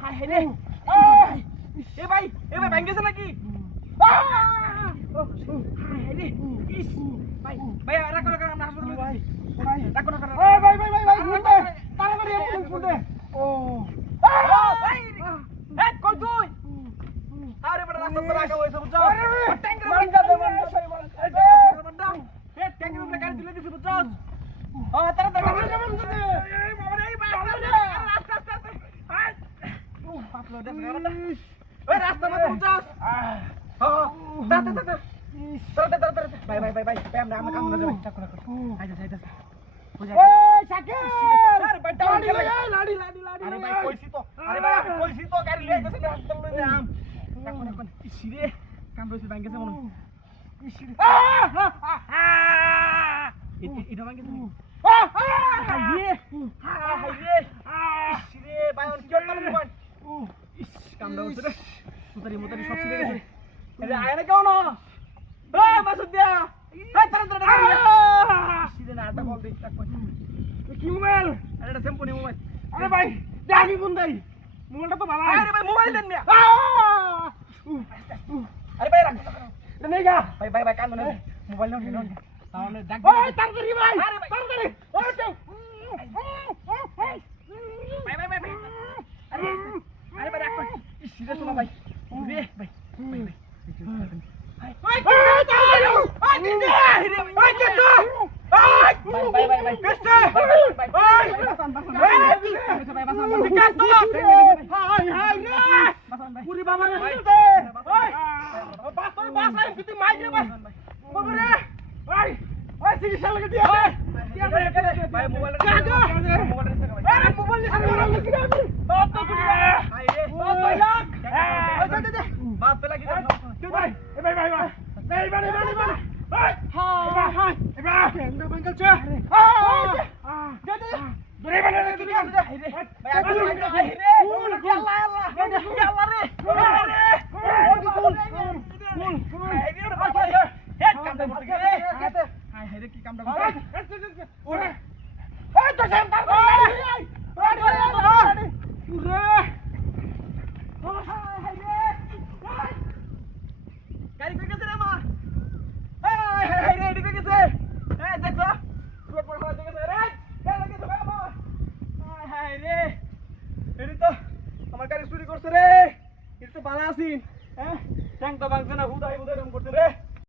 high high রে এ ভাই ভাঙ গেছে নাকি হাই হাই রে ইস ভাই রাখ আমরা হাসপাতালে ভাই রাখ ভাই শুনতে তাড়াতাড়ি অ্যাম্বুলেন্স শুনতে ও ভাই এ কই তুই আরে বড় রাস্তা তো রাখা হইছে বুঝছ ট্যাঙ্কের ট্যাঙ্কের উপরে গাড়ি তুলে দিছি বুঝছ তাড়াতাড়ি বাবা রে রাস্তা হাই পাতলো দেখ ওই রাস্তা মত বুঝছ তাড়াতাড়ি ভাই আমরা কাম না যাই চাকু রাখ আইদা এই সাকিব আরে ভাই লাড়ি আরে ভাই কইছি তো গাড়ি লয়ে গেছে হাসপাতাল লয়ে আম রাখ ইসিরে কাম রইছে ভাঙ গেছে মনে ইসিরে এটা ভাঙ গেছে হাইরে ইসিরে ভাই ওর কি হলো মোবাইল ইস কামড়া উঠছে রে মুতারি সব ছিড়ে গেছে আরে আয় না কেউ না এই মাসুদিয়া এই তাড়াতাড়ি ইসিরে না আটা বল দে কি মোবাইল আরে এটা সিম্পনি মোবাইল আরে ভাই দেখি কোন দেই মোবাইলটা তো ভালো আরে ভাই মোবাইল দেন মিয়া আরে ভাই রাখ এটা নেই গা ভাই কান না মোবাইল নাও তাহলে ডাক ওই তাড়াতাড়ি ভাই আরে ভাই তাড়াতাড়ি ওই যাও ভাই আরে ভাই রাখ ইসিরে শোনা ভাই রে ভাই আমার গাড়ি চুরি করছে রে এটা তো ভালো আছি হ্যাঁ ট্যাঙ্ক তো ভাঙছে না হুদাই এরকম করছে রে